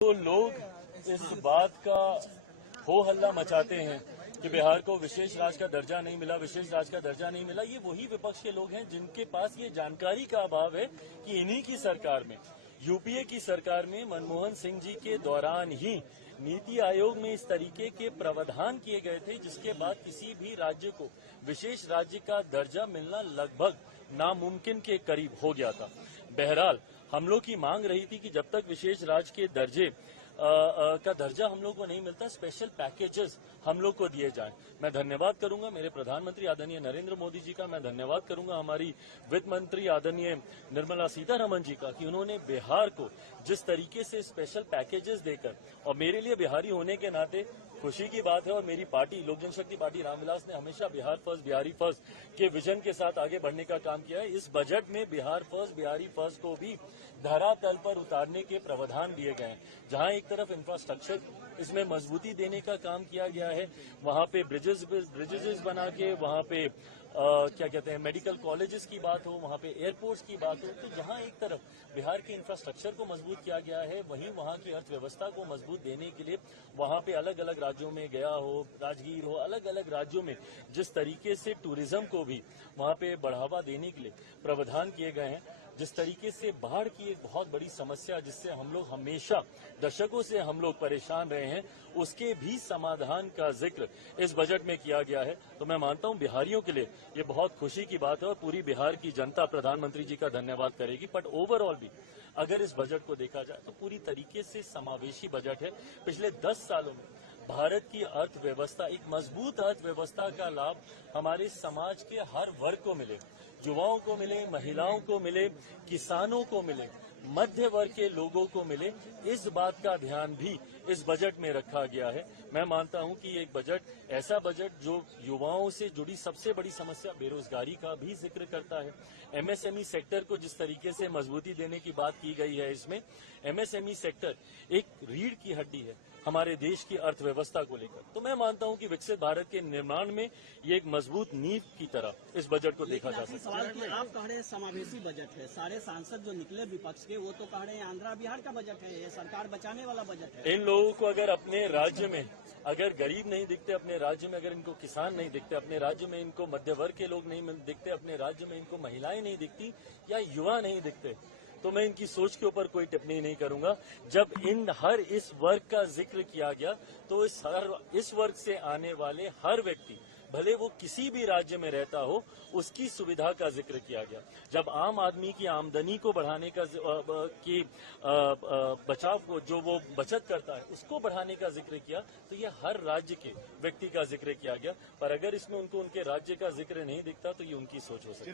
तो लोग इस बात का हो हल्ला मचाते हैं कि बिहार को विशेष राज्य का दर्जा नहीं मिला, विशेष राज्य का दर्जा नहीं मिला। ये वही विपक्ष के लोग हैं जिनके पास ये जानकारी का अभाव है कि इन्हीं की सरकार में, यूपीए की सरकार में मनमोहन सिंह जी के दौरान ही नीति आयोग में इस तरीके के प्रावधान किए गए थे जिसके बाद किसी भी राज्य को विशेष राज्य का दर्जा मिलना लगभग नामुमकिन के करीब हो गया था। बहरहाल हम लोग की मांग रही थी कि जब तक विशेष राज्य के दर्जे का दर्जा हम लोग को नहीं मिलता, स्पेशल पैकेजेस हम लोग को दिए जाएं। मैं धन्यवाद करूंगा मेरे प्रधानमंत्री आदरणीय नरेंद्र मोदी जी का, मैं धन्यवाद करूंगा हमारी वित्त मंत्री आदरणीय निर्मला सीतारमण जी का कि उन्होंने बिहार को जिस तरीके से स्पेशल पैकेजेस देकर, और मेरे लिए बिहारी होने के नाते खुशी की बात है और मेरी पार्टी लोक जनशक्ति पार्टी रामविलास ने हमेशा बिहार फर्स्ट बिहारी फर्स्ट के विजन के साथ आगे बढ़ने का काम किया है। इस बजट में बिहार फर्स्ट बिहारी फर्स्ट को भी धरातल पर उतारने के प्रावधान दिए गए हैं। जहां एक तरफ इंफ्रास्ट्रक्चर इसमें मजबूती देने का काम किया गया है, वहां पे ब्रिजेस बना के, वहां पे क्या कहते हैं मेडिकल कॉलेजेस की बात हो, वहां पे एयरपोर्ट्स की बात हो, तो जहां एक तरफ बिहार के इंफ्रास्ट्रक्चर को मजबूत किया गया है, वहीं वहां की अर्थव्यवस्था को मजबूत देने के लिए वहां पे अलग अलग राज्यों में गया हो, राजगीर हो, अलग अलग राज्यों में जिस तरीके से टूरिज्म को भी वहां पे बढ़ावा देने के लिए प्रावधान किए गए हैं, जिस तरीके से बाढ़ की एक बहुत बड़ी समस्या जिससे हम लोग हमेशा दशकों से हम लोग परेशान रहे हैं, उसके भी समाधान का जिक्र इस बजट में किया गया है। तो मैं मानता हूं बिहारियों के लिए ये बहुत खुशी की बात है और पूरी बिहार की जनता प्रधानमंत्री जी का धन्यवाद करेगी। बट ओवरऑल भी अगर इस बजट को देखा जाए तो पूरी तरीके से समावेशी बजट है। पिछले 10 सालों में भारत की अर्थव्यवस्था, एक मजबूत अर्थव्यवस्था का लाभ हमारे समाज के हर वर्ग को मिले, युवाओं को मिले, महिलाओं को मिले, किसानों को मिले, मध्य वर्ग के लोगों को मिले, इस बात का ध्यान भी इस बजट में रखा गया है। मैं मानता हूं कि एक बजट ऐसा बजट जो युवाओं से जुड़ी सबसे बड़ी समस्या बेरोजगारी का भी जिक्र करता है। एमएसएमई सेक्टर को जिस तरीके से मजबूती देने की बात की गई है, इसमें एमएसएमई सेक्टर एक रीढ़ की हड्डी है हमारे देश की अर्थव्यवस्था को लेकर। तो मैं मानता हूं कि विकसित भारत के निर्माण में ये एक मजबूत नींव की तरह इस बजट को देखा जा सकता है। आप कह रहे हैं समावेशी बजट है, सारे सांसद जो निकले विपक्ष के वो तो कह रहे हैं आंध्रा बिहार का बजट है, ये सरकार बचाने वाला बजट है। इन लोगों को अगर अपने राज्य में अगर गरीब नहीं दिखते, अपने राज्य में अगर इनको किसान नहीं दिखते, अपने राज्य में इनको मध्य वर्ग के लोग नहीं दिखते, अपने राज्य में इनको महिलाएं नहीं दिखती या युवा नहीं दिखते, तो मैं इनकी सोच के ऊपर कोई टिप्पणी नहीं करूंगा। जब इस वर्ग का जिक्र किया गया तो इस वर्ग से आने वाले हर व्यक्ति, भले वो किसी भी राज्य में रहता हो, उसकी सुविधा का जिक्र किया गया। जब आम आदमी की आमदनी को बढ़ाने का बचाव को जो वो बचत करता है उसको बढ़ाने का जिक्र किया, तो ये हर राज्य के व्यक्ति का जिक्र किया गया। पर अगर इसमें उनको उनके राज्य का जिक्र नहीं दिखता तो ये उनकी सोच हो सकती है।